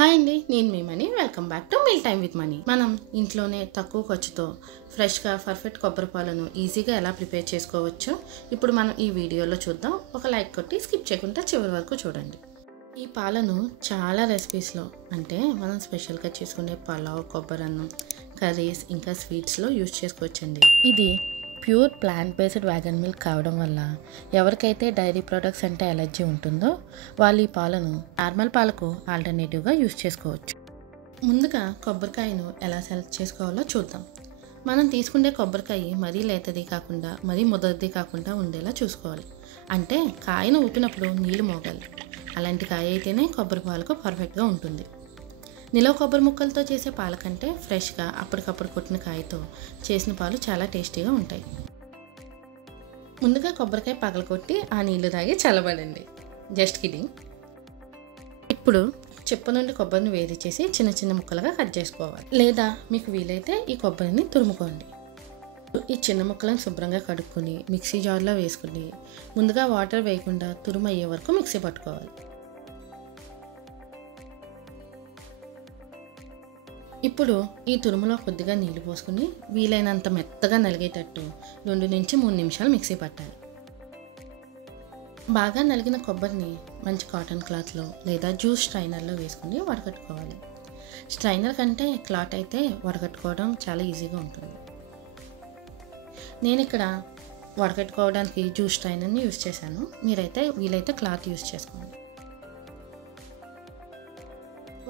Hi అండి, నేను మీ Mani. Welcome back to meal time with Mani. మనం ఇంట్లోనే తక్కువ ఖర్చుతో ఫ్రెష్గా పర్ఫెక్ట్ కొబ్బరి పాలను ఈజీగా ఎలా ప్రిపేర్ చేసుకోవచ్చో ఇప్పుడు మనం ఈ వీడియోలో చూద్దాం. ఒక లైక్ కొట్టి స్కిప్ చేయకుండా చివరి వరకు చూడండి. ఈ పాలను చాలా రెసిపీస్లో, అంటే మనం స్పెషల్గా చేసుకునే పలావ్, కొబ్బరి అన్నం, కర్రీస్, ఇంకా స్వీట్స్లో యూజ్ చేసుకోవచ్చండి. ఇది pure plant based wagon milk కావడం వల్ల ఎవరికైతే డైరీ ప్రొడక్ట్స్ అంటే ఎలర్జీ ఉంటుందో వాళ్ళు ఈ పాలను నార్మల్ పాలకు ఆల్టర్నేటివ్గా యూజ్ చేసుకోవచ్చు. ముందుగా కొబ్బరికాయను ఎలా సెలెక్ట్ చేసుకోవాలో చూద్దాం. మనం తీసుకునే కొబ్బరికాయ మరీ లేతది కాకుండా మరీ ముదరది కాకుండా ఉండేలా చూసుకోవాలి. అంటే కాయను ఊపినప్పుడు నీళ్లు మోగాలి. అలాంటి కాయ అయితేనే కొబ్బరి పాలకు పర్ఫెక్ట్గా ఉంటుంది. నిలవ కొబ్బరి ముక్కలతో చేసే పాల కంటే ఫ్రెష్గా అప్పటికప్పుడు కొట్టిన కాయతో చేసిన పాలు చాలా టేస్టీగా ఉంటాయి. ముందుగా కొబ్బరికాయ పగలకొట్టి ఆ నీళ్లు తాగి చల్లబడండి. Just kidding. ఇప్పుడు చెప్పు నుండి కొబ్బరిని వేరు చేసి చిన్న చిన్న ముక్కలుగా కట్ చేసుకోవాలి. లేదా మీకు వీలైతే ఈ కొబ్బరిని తురుముకోండి. ఈ చిన్న ముక్కలను శుభ్రంగా కడుక్కొని మిక్సీ జార్లో వేసుకుని ముందుగా వాటర్ వేయకుండా తురుము అయ్యే వరకు మిక్సీ పట్టుకోవాలి. ఇప్పుడు ఈ తురుములో కొద్దిగా నీళ్లు పోసుకుని వీలైనంత మెత్తగా నలిగేటట్టు 2 నుంచి 3 నిమిషాలు మిక్సీ పట్టాలి. బాగా నలిగిన కొబ్బరిని మంచి కాటన్ క్లాత్లో లేదా జ్యూస్ స్ట్రైనర్లో వేసుకుని వడకట్టుకోవాలి. స్ట్రైనర్ కంటే క్లాత్ అయితే వడకట్టుకోవడం చాలా ఈజీగా ఉంటుంది. నేను ఇక్కడ వడకట్టుకోవడానికి జ్యూస్ స్ట్రైనర్ని యూజ్ చేశాను. మీరైతే వీలైతే క్లాత్ యూజ్ చేసుకోండి.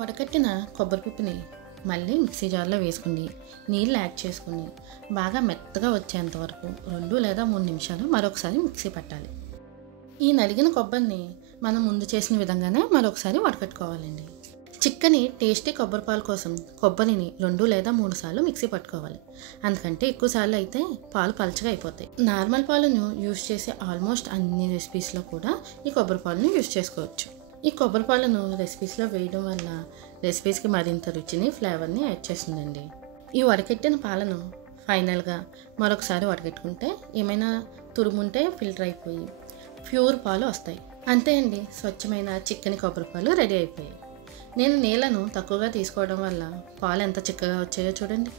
వడకట్టిన కొబ్బరి పిప్పుని మళ్ళీ మిక్సీ జార్లో వేసుకుని నీళ్ళు యాడ్ చేసుకుని బాగా మెత్తగా వచ్చేంత వరకు 2 లేదా 3 నిమిషాలు మరొకసారి మిక్సీ పట్టాలి. ఈ నలిగిన కొబ్బరిని మనం ముందు చేసిన విధంగానే మరొకసారి వడకట్టుకోవాలండి. చిక్కని టేస్టీ కొబ్బరి పాలు కోసం కొబ్బరిని 2 లేదా 3 సార్లు మిక్సీ పట్టుకోవాలి. అందుకంటే ఎక్కువ సార్లు అయితే పాలు పలచగా అయిపోతాయి. నార్మల్ పాలను యూజ్ చేసే ఆల్మోస్ట్ అన్ని రెసిపీస్లో కూడా ఈ కొబ్బరి పాలను యూజ్ చేసుకోవచ్చు. ఈ కొబ్బరి పాలను రెసిపీస్లో వేయడం వల్ల రెసిపీస్కి మరింత రుచిని, ఫ్లేవర్ని యాడ్ చేస్తుందండి. ఈ వడకెట్టిన పాలను ఫైనల్గా మరొకసారి వడకెట్టుకుంటే ఏమైనా తురుముంటే ఫిల్టర్ అయిపోయి ప్యూర్ పాలు వస్తాయి. అంతే అండి, స్వచ్ఛమైన చిక్కని కొబ్బరి పాలు రెడీ అయిపోయాయి. నేను నీళ్లను తక్కువగా తీసుకోవడం వల్ల పాలు ఎంత చిక్కగా వచ్చాయో చూడండి.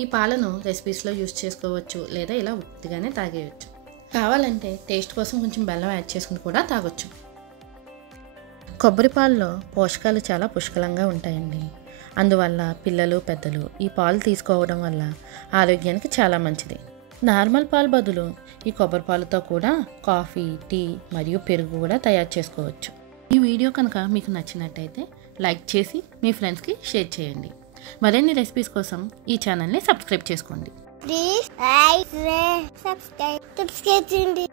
ఈ పాలను రెసిపీస్లో యూజ్ చేసుకోవచ్చు లేదా ఇలా ఉత్తిగానే తాగేయచ్చు. కావాలంటే టేస్ట్ కోసం కొంచెం బెల్లం యాడ్ చేసుకుని కూడా తాగొచ్చు. కొబ్బరి పాలలో పోషకాలు చాలా పుష్కలంగా ఉంటాయండి. అందువల్ల పిల్లలు, పెద్దలు ఈ పాలు తీసుకోవడం వల్ల ఆరోగ్యానికి చాలా మంచిది. నార్మల్ పాలు బదులు ఈ కొబ్బరి పాలతో కూడా కాఫీ, టీ మరియు పెరుగు కూడా తయారు చేసుకోవచ్చు. ఈ వీడియో కనుక మీకు నచ్చినట్టయితే లైక్ చేసి మీ ఫ్రెండ్స్కి షేర్ చేయండి. మరిన్ని రెసిపీస్ కోసం ఈ ఛానల్ని సబ్స్క్రైబ్ చేసుకోండి. ప్లీజ్ లైక్, షేర్, సబ్స్క్రైబ్ చేయండి.